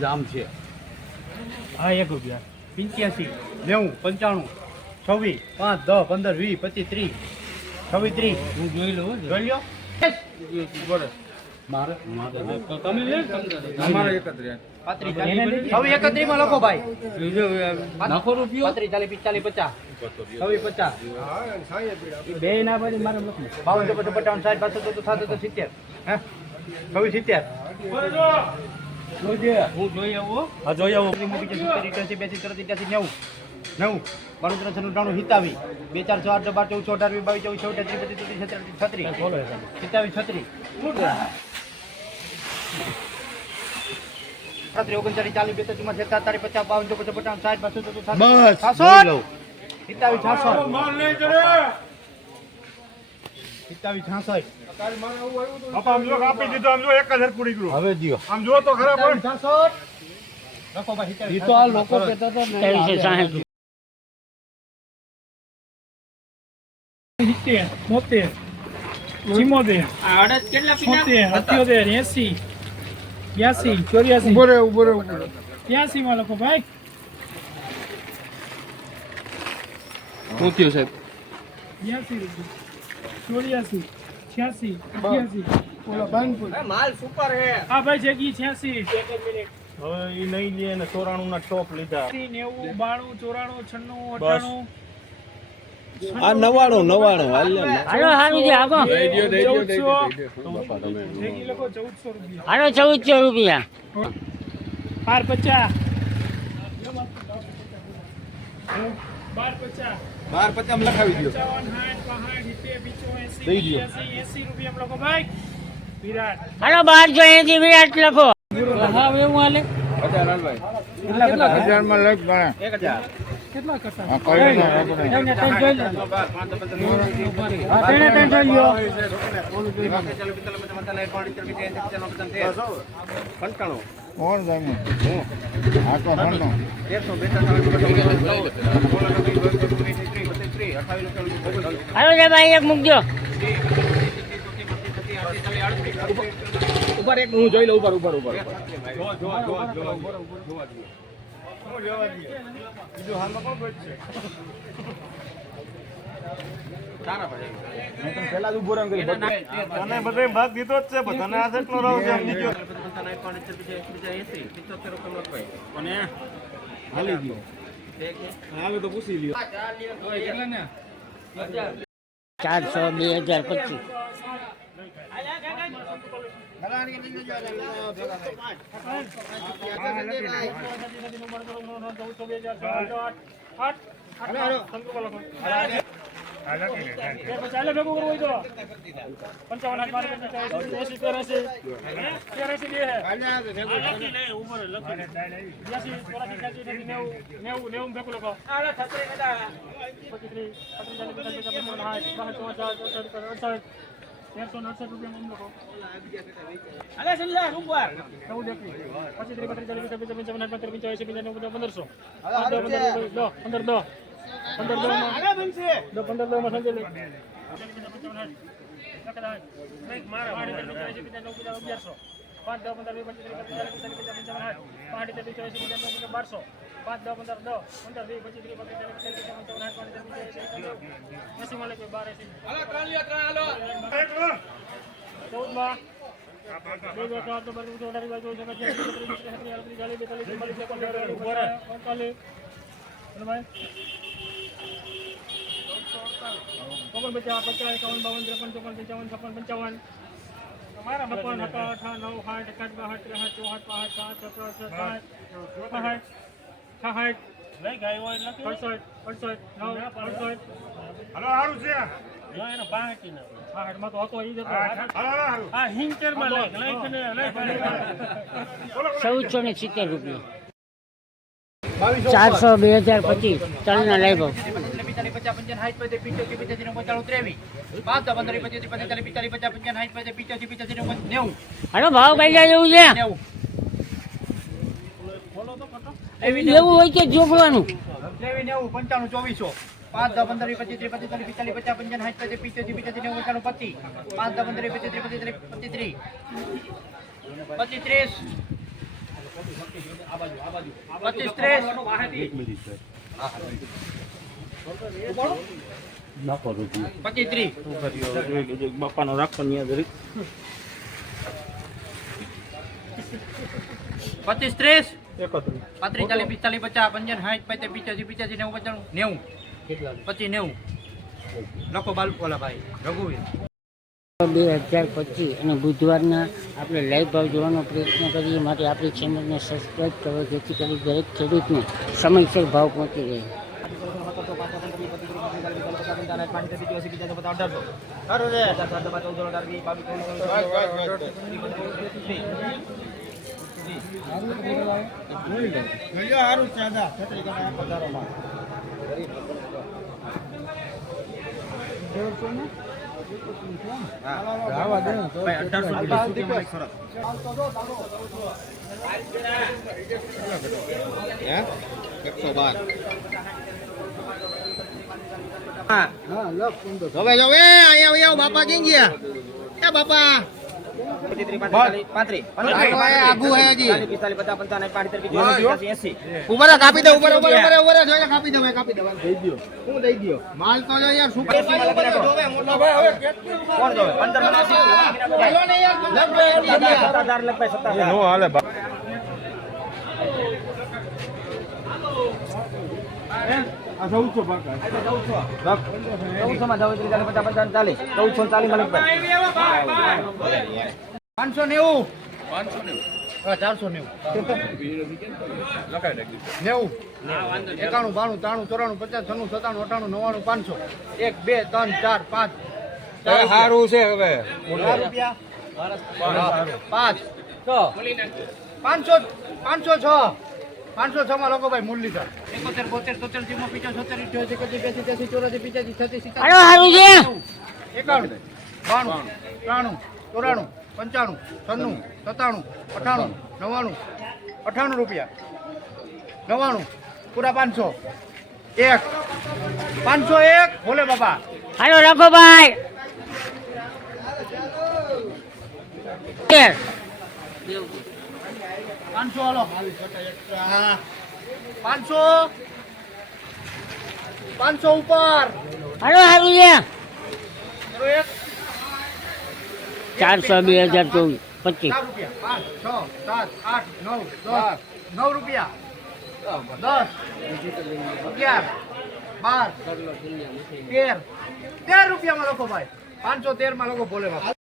જામ છે હા 1 રૂપિયા 85 90 95 26 5 10 15 20 25 30 26 30 હું જોઈ લઉં જોઈ લો મારે તમે લે અમારે 31 31 માં લખો ભાઈ નાખો રૂપિયો 35 40 50 26 50 બે ના ભાઈ મારે લખો 52 55 60 62 70 હે 26 70 હું જોઈ આવું હા જોઈ આવું 70 82 83 90 92 93 97 2 4 6 8 12 14 18 22 24 26 27 માં લખો ભાઈ શું થયું સાહેબ 82 84 86 ઓલા બાનપુર માલ સુપર હે હા ભાઈ જગી 86 હવે ઈ નહીં લે ને 94 ના ટોપ લીધા 90 92 94 96 98 આ 99 હાલ હાલો હારું છે આગો દઈ દો બાપા તમે જગી લખો 1400 રૂપિયા હાલો 1400 રૂપિયા 1250 લખાવી દો દઈ દો 80 રૂપિયા લખો ભાઈ વિરાટ હાલો 1280 વિરાટ લખો હા એવું હાલે 1000 માં લખ ગણા 1000 કેટલા કરતા આ કઈ ના એને તઈ જોઈ લે હા તેને તઈ જોઈ લ્યો 55 કોણ જામે આ તો હણનો 132 હાલો રે ભાઈ એક મૂકજો ઉપર એક હું જોઈ લઉં ઉપર જો બીજું હાલમાં કોણ બોલ છે તારા ભાઈ તમે પહેલા જ ઉભો રહો કરી તને બધે ભાગ દીધો જ છે બધાને આ જેટલો રાવ છે આમ દીધો અને હાલી ગયો હાલે તો પૂછી લ્યો કેટલા ને 400 2025 1470 રૂપિયા 400 2025 ચાલના લઈ ભાવ હાલો ભાવ કઈ જાય એવું છે એવું હોય કે જોખવાનું 23, 90, 95, 2400. 5, 10, 15, 20, 25, 30, 40, 50, 55, 60, 70, 75, 80, 90, 95, 25. 5, 10, 15, 20, 30, 35, 30. બાપાનો રાખો ન્યા જરીક 25, 30. 35, 40, 45, 50, 55, 60, 70, 85, 85, 90, 90. લખો બાલ ઓલા ભાઈ રઘુવીર. 2025 અને બુધવારના આપણે લાઈવ ભાવ જોવાનો પ્રયત્ન કરીએ માટે આપણી ચેનલને સબસ્ક્રાઈબ કરો જેથી કરી દરેક ખેડૂતને સમયસર ભાવ પહોંચી રહે. હવે જો અહીંયા બાપા ક્યાં ગયા એ બાપા ઉભા કાપી દે ઉભા કાપી દે દઈ દો હું દઈ દો માલ તો જો યાર સુપર પાંચસો 90. 490. 91, 92, 93, 94, 95, 96, 97, 98, 99, 500. 1, 2, 3, 4, 5. સારું છે હવે રૂપિયા 5, 6, 506. 506 માં લોકો ભાઈ મુરલી સર 71, 72, 73, 74, 75, 80, 84, 85, 86, 87, 91, 92, 93, 94, 95, 96, 97, 98, 99, 98 રૂપિયા 99 પૂરા 500. 1, 501 ભોલે બાપા. હાલો રાખો ભાઈ 500 હાલો 500 500 ઉપર હાલો હારું છે 01 400 2024 25 4 રૂપિયા 5, 6, 7, 8, 9, 10 9 રૂપિયા 10, 11, 12, 13 રૂપિયામાં લખો ભાઈ 513 માં લખો બોલે બાપા.